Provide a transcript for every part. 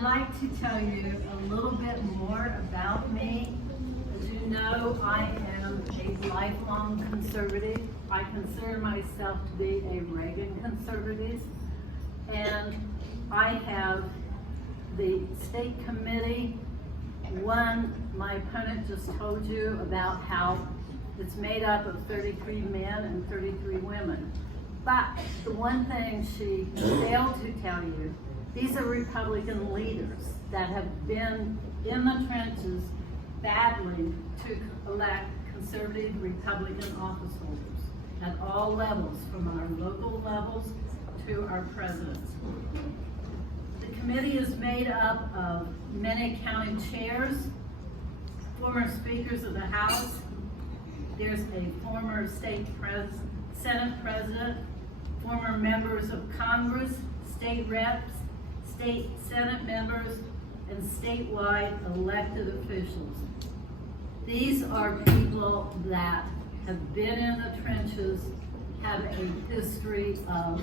I'd like to tell you a little bit more about me. As you know, I am a lifelong conservative. I consider myself to be a Reagan conservative. And I have the state committee. One, my opponent just told you about how it's made up of 33 men and 33 women. But the one thing she failed to tell you, these are Republican leaders that have been in the trenches battling to elect conservative Republican office holders at all levels, from our local levels to our presidents. The committee is made up of many county chairs, former speakers of the House. There's a former Senate president, former members of Congress, state reps, state Senate members, and statewide elected officials. These are people that have been in the trenches, have a history of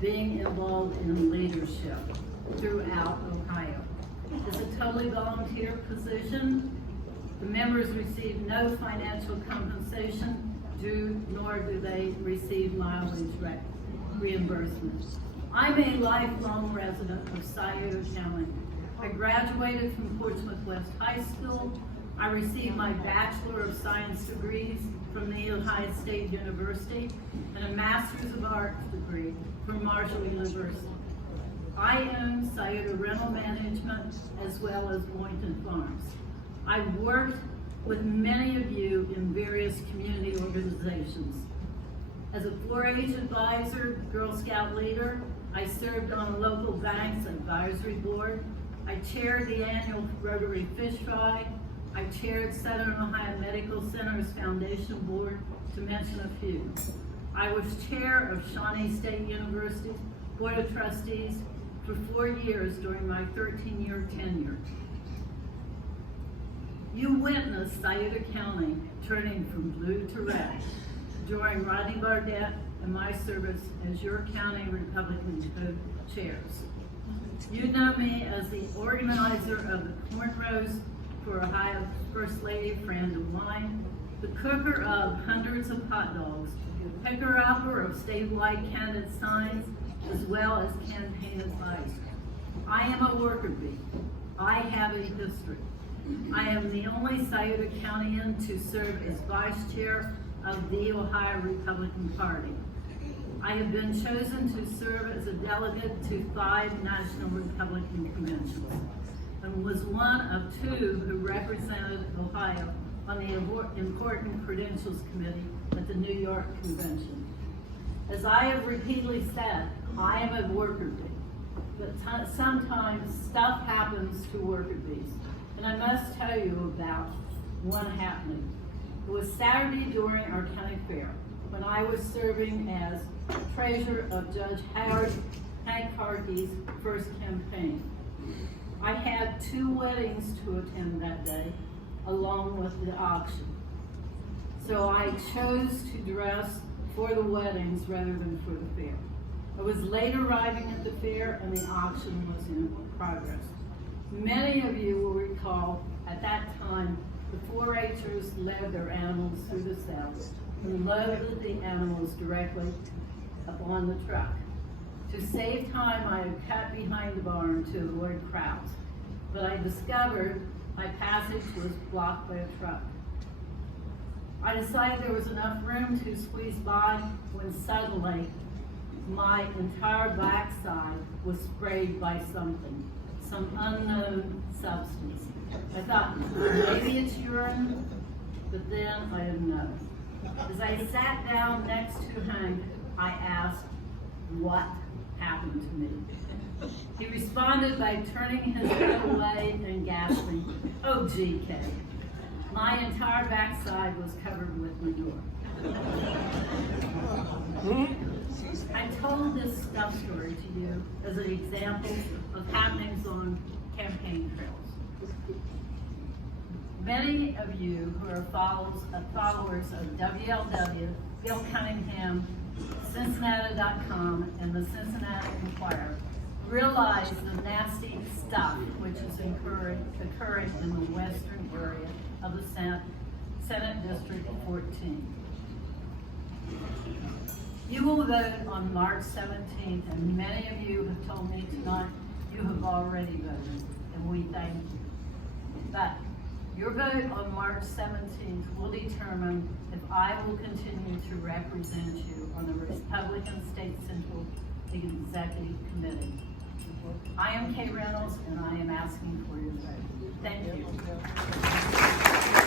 being involved in leadership throughout Ohio. It's a totally volunteer position. The members receive no financial compensation, nor do they receive mileage reimbursement. I'm a lifelong resident of Scioto County. I graduated from Portsmouth West High School. I received my Bachelor of Science degrees from the Ohio State University and a Master's of Arts degree from Marshall University. I own Scioto Rental Management as well as Boynton Farms. I've worked with many of you in various community organizations. As a 4-H advisor, Girl Scout leader, I served on a local bank's advisory board. I chaired the annual Rotary Fish Fry. I chaired Southern Ohio Medical Center's Foundation Board, to mention a few. I was chair of Shawnee State University's Board of Trustees for 4 years during my 13-year tenure. You witnessed Scioto County turning from blue to red during Rodney Bardette and my service as your county Republican co-chairs. You know me as the organizer of the Cornrows for Ohio First Lady, friend of mine, the cooker of hundreds of hot dogs, picker-upper of statewide candidate signs, as well as campaign advisor. I am a worker bee. I have a history. I am the only Scioto Countyan to serve as vice chair of the Ohio Republican Party. I have been chosen to serve as a delegate to 5 national Republican conventions and was one of 2 who represented Ohio on the Important Credentials Committee at the New York Convention. As I have repeatedly said, I am a worker bee, but sometimes stuff happens to worker bees. And I must tell you about one happening. It was Saturday during our county fair when I was serving as treasurer of Judge Hank Harkey's first campaign. I had 2 weddings to attend that day, along with the auction. So I chose to dress for the weddings rather than for the fair. I was late arriving at the fair and the auction was in progress. Many of you will recall at that time the 4-H'ers led their animals through the cells and loaded the animals directly upon the truck. To save time, I had cut behind the barn to avoid crowds, but I discovered my passage was blocked by a truck. I decided there was enough room to squeeze by when suddenly my entire backside was sprayed by something, some unknown substance. I thought, maybe it's urine, but then I didn't know. As I sat down next to Hank, I asked, what happened to me? He responded by turning his head away and gasping, oh, GK. My entire backside was covered with manure. I told this stuff story to you as an example of happenings on campaign trails. Many of you who are followers of WLW, Gil Cunningham, Cincinnati.com, and the Cincinnati Enquirer realize the nasty stuff which is occurring in the western area of the Senate District 14. You will vote on March 17th, and many of you have told me tonight you have already voted, and we thank you. But your vote on March 17th will determine if I will continue to represent you on the Republican State Central Executive Committee. I am Kay Reynolds, and I am asking for your vote. Thank you.